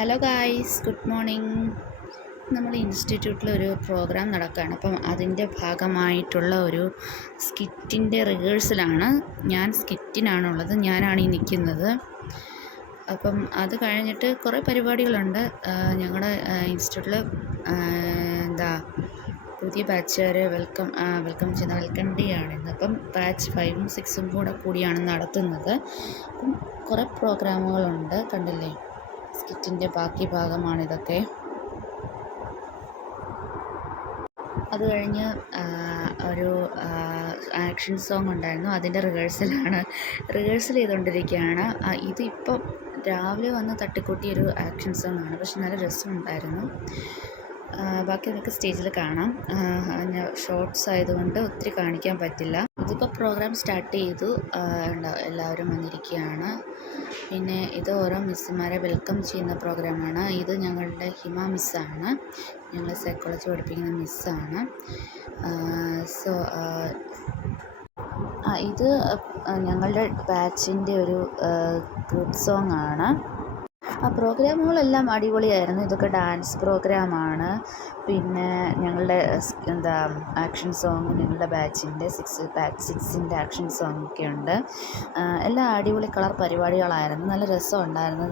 Hello guys, good morning. നമ്മൾ ഇൻസ്റ്റിറ്റ്യൂട്ടിലൊരു programme നടക്കുകയാണ്. അപ്പം അതിൻ്റെ ഭാഗമായിട്ടുള്ള ഒരു സ്കിറ്റിൻ്റെ റിഹേഴ്സലാണ്. ഞാൻ സ്കിറ്റിനാണുള്ളത്, ഞാനാണ് ഈ നിൽക്കുന്നത്. അപ്പം അത് കഴിഞ്ഞിട്ട് കുറേ പരിപാടികളുണ്ട്. ഞങ്ങളുടെ ഇൻസ്റ്റിറ്റ്യൂട്ടിൽ പുതിയ ബാച്ചുകാരെ വെൽക്കം ചെയ്യുന്ന വെൽക്കം ഡേ ആണിന്ന്. അപ്പം ബാച്ച് 5ഉം 6ഉം കൂടിയാണ് നടത്തുന്നത്. അപ്പം കുറേ പ്രോഗ്രാമുകളുണ്ട്, കണ്ടില്ലേ? സ്കിറ്റിൻ്റെ ബാക്കി ഭാഗമാണിതൊക്കെ. അത് കഴിഞ്ഞ് ഒരു ആക്ഷൻ സോങ് ഉണ്ടായിരുന്നു, അതിൻ്റെ റിഹേഴ്സൽ ചെയ്തുകൊണ്ടിരിക്കുകയാണ്. ഇതിപ്പം രാവിലെ വന്ന് തട്ടിക്കൂട്ടിയൊരു ആക്ഷൻ സോങ് ആണ്, പക്ഷെ നല്ല രസമുണ്ടായിരുന്നു. ബാക്കി നമുക്ക് സ്റ്റേജിൽ കാണാം. ഷോർട്സ് ആയതുകൊണ്ട് ഒത്തിരി കാണിക്കാൻ പറ്റില്ല. ഇതിപ്പോൾ പ്രോഗ്രാം സ്റ്റാർട്ട് ചെയ്തു, എല്ലാവരും വന്നിരിക്കുകയാണ്. പിന്നെ ഇത് ഓരോ മിസ്സുമാരെ വെൽക്കം ചെയ്യുന്ന പ്രോഗ്രാമാണ്. ഇത് ഞങ്ങളുടെ ഹിമ മിസ്സാണ്, ഞങ്ങൾ സൈക്കോളജി പഠിപ്പിക്കുന്ന മിസ്സാണ്. ഇത് ഞങ്ങളുടെ ബാച്ചിൻ്റെ ഒരു ഗ്രൂപ്പ് സോങ് ആണ്. പ്രോഗ്രാമുകളെല്ലാം അടിപൊളിയായിരുന്നു. ഇതൊക്കെ ഡാൻസ് പ്രോഗ്രാമാണ്. പിന്നെ ഞങ്ങളുടെ ആക്ഷൻ സോങ്, ഞങ്ങളുടെ ബാച്ചിൻ്റെ ബാച്ച് 6ൻ്റെ ആക്ഷൻ സോങ് ഒക്കെ ഉണ്ട്. എല്ലാം അടിപൊളി കളർ പരിപാടികളായിരുന്നു. നല്ല രസമുണ്ടായിരുന്നു.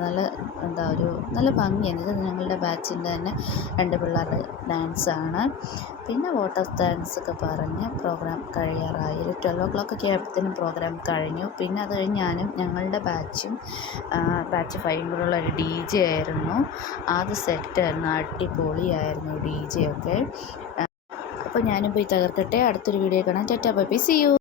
നല്ല ഭംഗിയായിരുന്നു. ഇത് ഞങ്ങളുടെ ബാച്ചിൻ്റെ തന്നെ 2 പിള്ളേരുടെ ഡാൻസാണ്. പിന്നെ വാട്ടർ ഡാൻസ് ഒക്കെ പറഞ്ഞ് പ്രോഗ്രാം കഴിയാറായി. ഒരു 12 o'clock ഒക്കെ ആയപ്പോഴത്തേനും പ്രോഗ്രാം കഴിഞ്ഞു. പിന്നെ അത് കഴിഞ്ഞ് ഞങ്ങളുടെ ബാച്ച് 5 കൂടെയുള്ള ഒരു DJ ആയിരുന്നു. അത് സെറ്റായിരുന്നു, അടിപൊളിയായിരുന്നു DJ ഒക്കെ. അപ്പോൾ ഞാനും പോയി തകർക്കട്ടെ. അടുത്തൊരു വീഡിയോ കാണാം. Tata bye bye, see U.